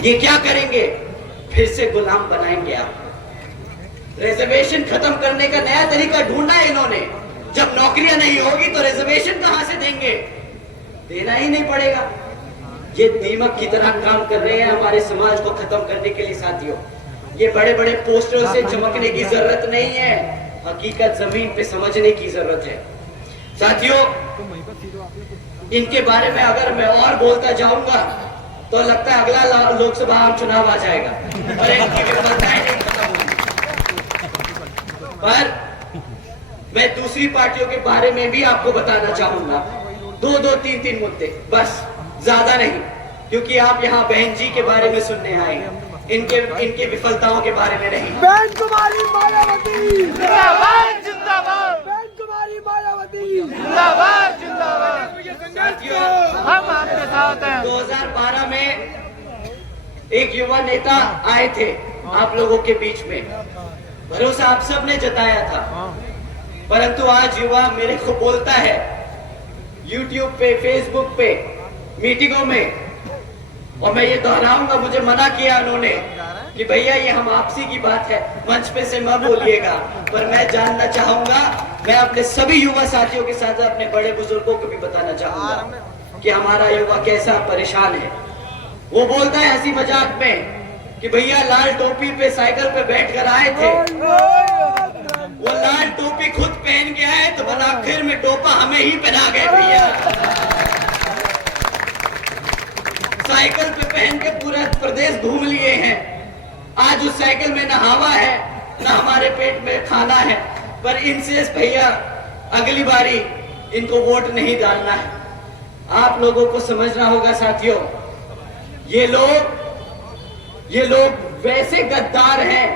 ये क्या करेंगे? फिर से गुलाम बनाएंगे आप। रिजर्वेशन खत्म करने का नया तरीका ढूंढा है इन्होंने। जब नौकरियां नहीं होगी तो रिजर्वेशन कहां से देंगे? देना ही नहीं पड़ेगा। ये दीमक की तरह काम कर रहे हैं हमारे समाज को खत्म करने के लिए। साथियों, ये बड़े बड़े पोस्टरों से चमकने की जरूरत नहीं है, हकीकत जमीन पे समझने की जरूरत है। साथियों, इनके बारे में अगर मैं और बोलता जाऊंगा तो लगता है अगला लोकसभा आम चुनाव आ जाएगा और इनकी विफलताएं नहीं खत्म होंगी। पर मैं दूसरी पार्टियों के बारे में भी आपको बताना चाहूंगा। दो तीन मुद्दे बस, ज्यादा नहीं, क्योंकि आप यहाँ बहन जी के बारे में सुनने आए हैं, इनके विफलताओं के बारे में नहीं। बहन कुमारी मायावती जिंदाबाद जिंदाबाद, बहन कुमारी मायावती जिंदाबाद जिंदाबाद। हम आपके साथ हैं। 2012 में एक युवा नेता आए थे आप लोगों के बीच में, भरोसा आप सब ने जताया था। परंतु आज युवा मेरे को बोलता है YouTube पे, Facebook पे, मीटिंगों में, और मैं ये दोहराऊंगा, मुझे मना किया उन्होंने कि भैया ये हम आपसी की बात है, मंच पे से मत बोलिएगा। पर मैं जानना चाहूंगा, मैं अपने सभी युवा साथियों के साथ अपने बड़े बुजुर्गों को भी बताना चाहूंगा कि हमारा युवा कैसा परेशान है। वो बोलता है हंसी मजाक में कि भैया लाल टोपी पे साइकिल पे बैठ कर आए थे, वो लाल टोपी खुद पहन के आए तो बना आखिर में टोपा हमें ही पहना गए भैया। साइकिल पे पहन के पूरा प्रदेश घूम लिए हैं। आज उस साइकिल में न हवा है न हमारे पेट में खाना है। पर इनसे भैया अगली बारी इनको वोट नहीं डालना है। आप लोगों को समझना होगा साथियों, ये लोग वैसे गद्दार हैं।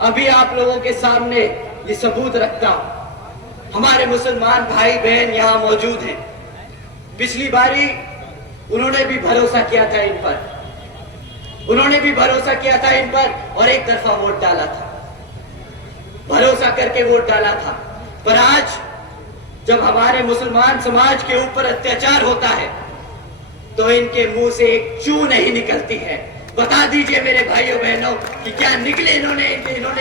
अभी आप लोगों के सामने ये सबूत रखता हूं। हमारे मुसलमान भाई बहन यहां मौजूद हैं। पिछली बारी उन्होंने भी भरोसा किया था इन पर, और एक तरफा वोट डाला था, भरोसा करके वोट डाला था। पर आज जब हमारे मुसलमान समाज के ऊपर अत्याचार होता है तो इनके मुंह से एक चू नहीं निकलती है। बता दीजिए मेरे भाइयों बहनों कि क्या निकले इन्होंने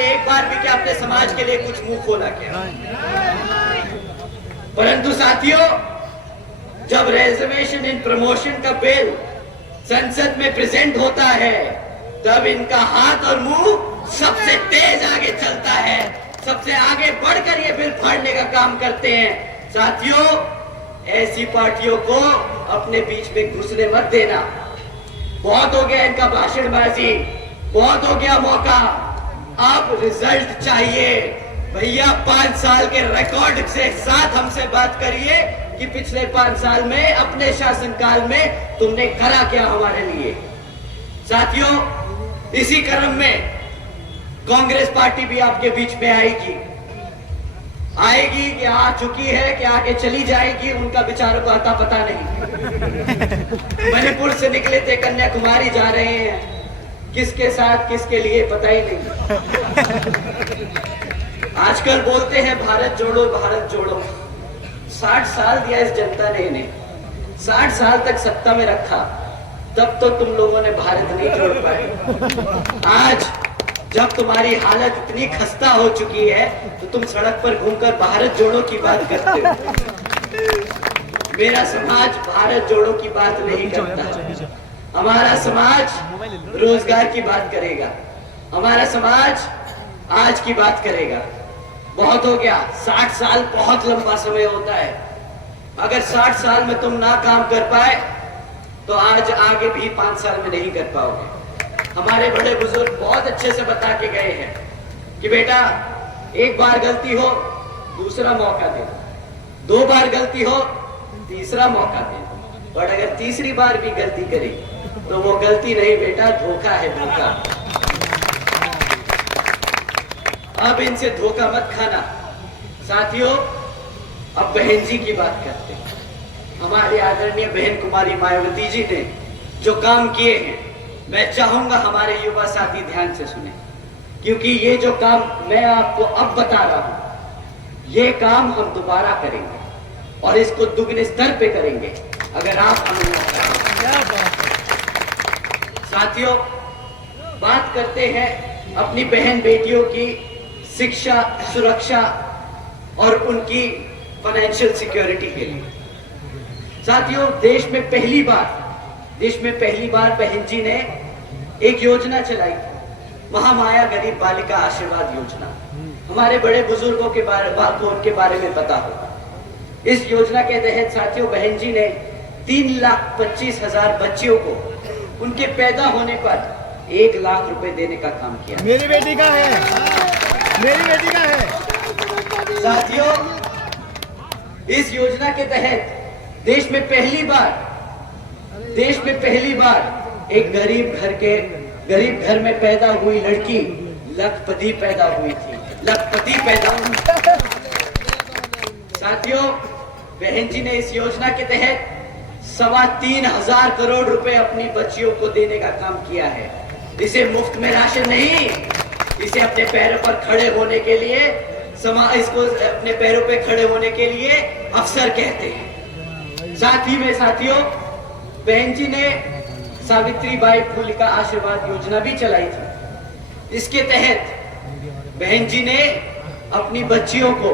एक बार भी क्या अपने समाज के लिए कुछ मुंह खोला क्या? परंतु साथियों, जब रिजर्वेशन इन प्रमोशन का बिल संसद में प्रेजेंट होता है तब इनका हाथ और मुंह सबसे तेज आगे चलता है, सबसे आगे बढ़कर ये बिल फाड़ने का काम करते हैं। साथियों, ऐसी पार्टियों को अपने बीच में घुसने मत देना। बहुत हो गया इनका भाषणबाजी, बहुत हो गया मौका, अब रिजल्ट चाहिए भैया। 5 साल के रिकॉर्ड से साथ हमसे बात करिए कि पिछले 5 साल में अपने शासनकाल में तुमने करा क्या हमारे लिए। साथियों, इसी क्रम में कांग्रेस पार्टी भी आपके बीच में आएगी कि आ चुकी है कि आगे चली जाएगी, उनका बेचारों को आता पता नहीं। मणिपुर से निकले थे, कन्याकुमारी जा रहे हैं, किसके साथ किसके लिए पता ही नहीं। आजकल बोलते हैं भारत जोड़ो भारत जोड़ो। 60 साल दिया इस जनता ने इन्हें, 60 साल तक सत्ता में रखा, तब तो तुम लोगों ने भारत नहीं जोड़ पाए। आज जब तुम्हारी हालत इतनी खस्ता हो चुकी है तो तुम सड़क पर घूमकर भारत जोड़ो की बात करते हो। मेरा समाज भारत जोड़ो की बात नहीं करता। हमारा समाज रोजगार की बात करेगा, हमारा समाज आज की बात करेगा। बहुत हो गया, 60 साल बहुत लंबा समय होता है। अगर 60 साल में तुम ना काम कर पाए तो आज आगे भी 5 साल में नहीं कर पाओगे। हमारे बड़े बुजुर्ग बहुत अच्छे से बता के गए हैं कि बेटा, एक बार गलती हो दूसरा मौका दे, 2 बार गलती हो तीसरा मौका दे, और अगर तीसरी बार भी गलती करी तो वो गलती नहीं बेटा, धोखा है, धोखा। अब इनसे धोखा मत खाना। साथियों, अब बहन जी की बात करते हैं। हमारे आदरणीय बहन कुमारी मायावती जी ने जो काम किए हैं, मैं चाहूंगा हमारे युवा साथी ध्यान से सुने, क्योंकि ये जो काम मैं आपको अब बता रहा हूं, ये काम हम दोबारा करेंगे और इसको दुगने स्तर पे करेंगे अगर आप हमें। साथियों, बात करते हैं अपनी बहन बेटियों की शिक्षा, सुरक्षा और उनकी फाइनेंशियल सिक्योरिटी के लिए। साथियों, देश में पहली बार बहन जी ने एक योजना चलाई थी, महामाया गरीब बालिका आशीर्वाद योजना। हमारे बड़े बुजुर्गों के बारे को उनके बारे में पता होगा। इस योजना के तहत साथियों, बहन जी ने 3,25,000 बच्चियों को उनके पैदा होने पर 1 लाख रुपए देने का काम किया। मेरी बेटी का है, मेरी बेटी का है। साथियों, इस योजना के तहत देश में पहली बार एक गरीब घर में पैदा हुई लड़की लखपति पैदा हुई थी। साथियों, बहन जी ने इस योजना के तहत 3,25,000 करोड़ रुपए अपनी बच्चियों को देने का काम किया है। इसे मुफ्त में राशन नहीं, इसे अपने पैरों पर खड़े होने के लिए अपने पैरों पे खड़े होने के लिए अवसर कहते हैं। साथ ही में साथियों, बहन जी ने सावित्रीबाई फुले का आशीर्वाद योजना भी चलाई थी। इसके तहत बहन जी ने अपनी बच्चियों को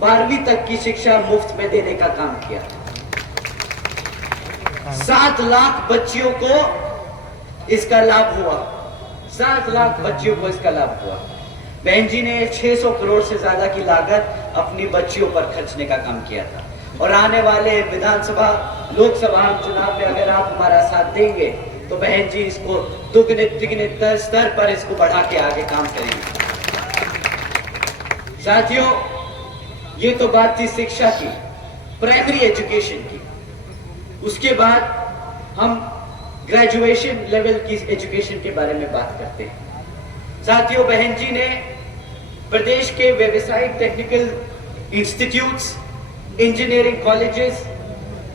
12वीं तक की शिक्षा मुफ्त में देने का काम किया। 7 लाख बच्चियों को इसका लाभ हुआ। 7 लाख बच्चियों को इसका लाभ हुआ। बहन जी ने 600 करोड़ से ज्यादा की लागत अपनी बच्चियों पर खर्चने का काम किया था। और आने वाले विधानसभा, लोकसभा चुनाव में अगर आप हमारा साथ देंगे तो बहन जी इसको दुगने स्तर पर इसको बढ़ा के आगे काम करेंगे। साथियों, ये तो बात थी शिक्षा की, प्राइमरी एजुकेशन की। उसके बाद हम ग्रेजुएशन लेवल की एजुकेशन के बारे में बात करते हैं। साथियों, बहन जी ने प्रदेश के व्यवसायिक technical institutes, engineering colleges,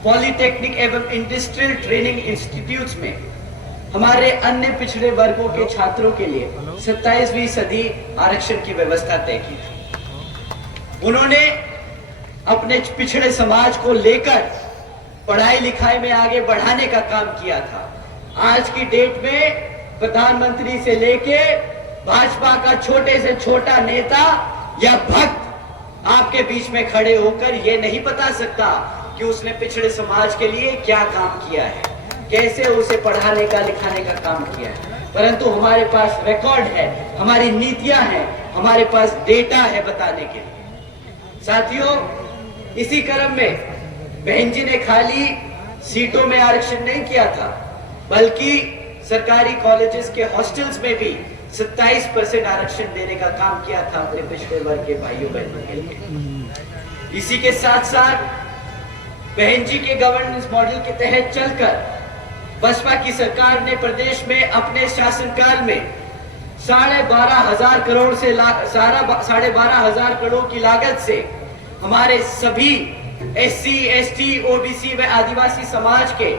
polytechnic एवं इंडस्ट्रियल ट्रेनिंग इंस्टीट्यूट्स में हमारे अन्य पिछड़े वर्गों के छात्रों के लिए 27वीं सदी आरक्षण की व्यवस्था तय की थी। उन्होंने अपने पिछड़े समाज को लेकर पढ़ाई लिखाई में आगे बढ़ाने का काम किया था। आज की डेट में प्रधानमंत्री से लेके भाजपा का छोटे से छोटा नेता या भक्त आपके बीच में खड़े होकर ये नहीं बता सकता कि उसने पिछड़े समाज के लिए क्या काम किया है, कैसे उसे पढ़ाने का लिखाने का काम किया है। परंतु हमारे पास रिकॉर्ड है, हमारी नीतियां हैं, हमारे पास डेटा है बताने के लिए। साथियों, इसी क्रम में बहन जी ने खाली सीटों में आरक्षण नहीं किया था, बल्कि सरकारी कॉलेजेस के हॉस्टल्स में भी 27% आरक्षण देने का काम किया था अपने पिछड़े वर्ग के भाइयों बहनों के लिए। इसी के साथ साथ बहन जी के गवर्नेंस मॉडल के तहत चलकर बसपा की सरकार ने प्रदेश में अपने शासनकाल में 12,500 करोड़ से 12,500 करोड़ की लागत से हमारे सभी SC, ST, OBC व आदिवासी समाज के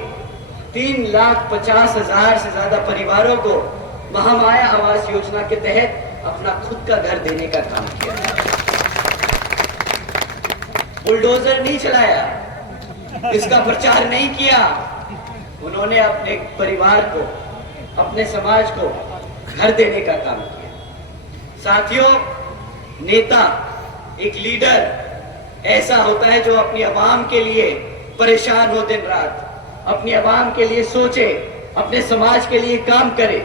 3,50,000 से ज्यादा परिवारों को महामाया आवास योजना के तहत अपना खुद का घर देने का काम किया। बुलडोजर नहीं चलाया, इसका प्रचार नहीं किया। उन्होंने अपने परिवार को, अपने समाज को घर देने का काम किया। साथियों, नेता, एक लीडर ऐसा होता है जो अपनी आवाम के लिए परेशान हो दिन रात, अपनी आवाम के लिए सोचे, अपने समाज के लिए काम करे।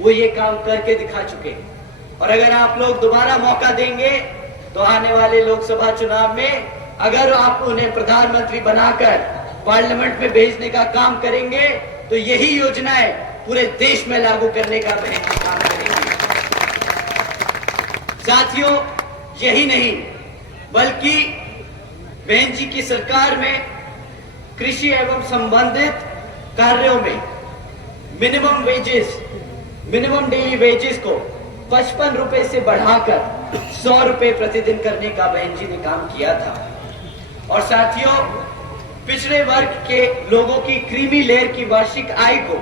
वो ये काम करके दिखा चुके। और अगर आप लोग दोबारा मौका देंगे तो आने वाले लोकसभा चुनाव में अगर आप उन्हें प्रधानमंत्री बनाकर पार्लियामेंट में भेजने का काम करेंगे तो यही योजनाएं पूरे देश में लागू करने का काम करेंगे। साथियों, यही नहीं बल्कि बहन जी की सरकार में कृषि एवं संबंधित कार्यों में मिनिमम डेली वेजेस को 55 रुपए से बढ़ाकर 100 रुपए प्रतिदिन करने का बहन जी ने काम किया था। और साथियों, पिछड़े वर्ग के लोगों की क्रीमी लेयर की वार्षिक आय को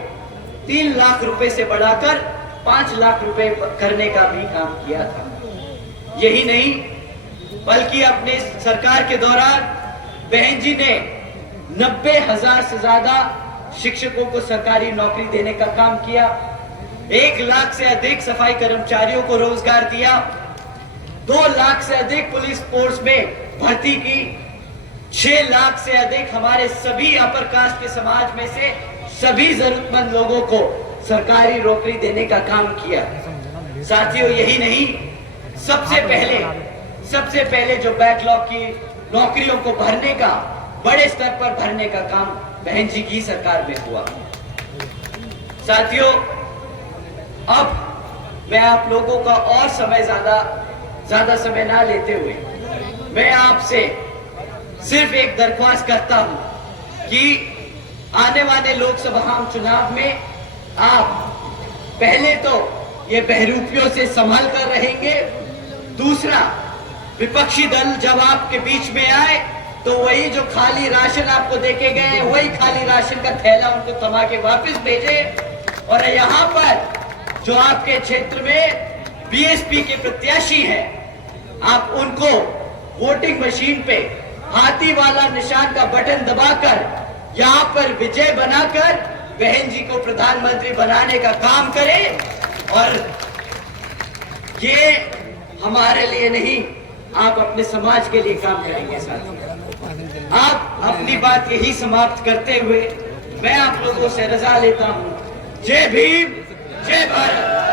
3 लाख रुपए से बढ़ाकर 5 लाख रुपए करने का भी काम किया था। यही नहीं बल्कि अपने सरकार के दौरान बहन जी ने 90,000 से ज्यादा शिक्षकों को सरकारी नौकरी देने का काम किया। 1 लाख से अधिक सफाई कर्मचारियों को रोजगार दिया, 2 लाख से अधिक पुलिस फोर्स में भर्ती की, 6 लाख से अधिक हमारे सभी अपर कास्ट के समाज में से सभी जरूरतमंद लोगों को सरकारी नौकरी देने का काम किया। साथियों, यही नहीं, सबसे पहले जो बैकलॉग की नौकरियों को भरने का, बड़े स्तर पर भरने का काम बहन जी की सरकार में हुआ। साथियों, अब मैं आप लोगों का और ज्यादा समय ना लेते हुए मैं आपसे सिर्फ एक दरख्वास्त करता हूं कि आने वाले लोकसभा चुनाव में आप पहले तो ये बहरूपियों से संभल कर रहेंगे, दूसरा विपक्षी दल जब आपके बीच में आए तो वही जो खाली राशन आपको देके गए हैं, वही खाली राशन का थैला उनको थमा के वापस भेजे। और यहाँ पर जो आपके क्षेत्र में बीएसपी के प्रत्याशी हैं, आप उनको वोटिंग मशीन पे हाथी वाला निशान का बटन दबाकर यहाँ पर विजय बनाकर बहन जी को प्रधानमंत्री बनाने का काम करें। और ये हमारे लिए नहीं, आप अपने समाज के लिए काम करेंगे। साथ आप अपनी बात यही समाप्त करते हुए मैं आप लोगों से रजा लेता हूं। जय भीम, जय भारत।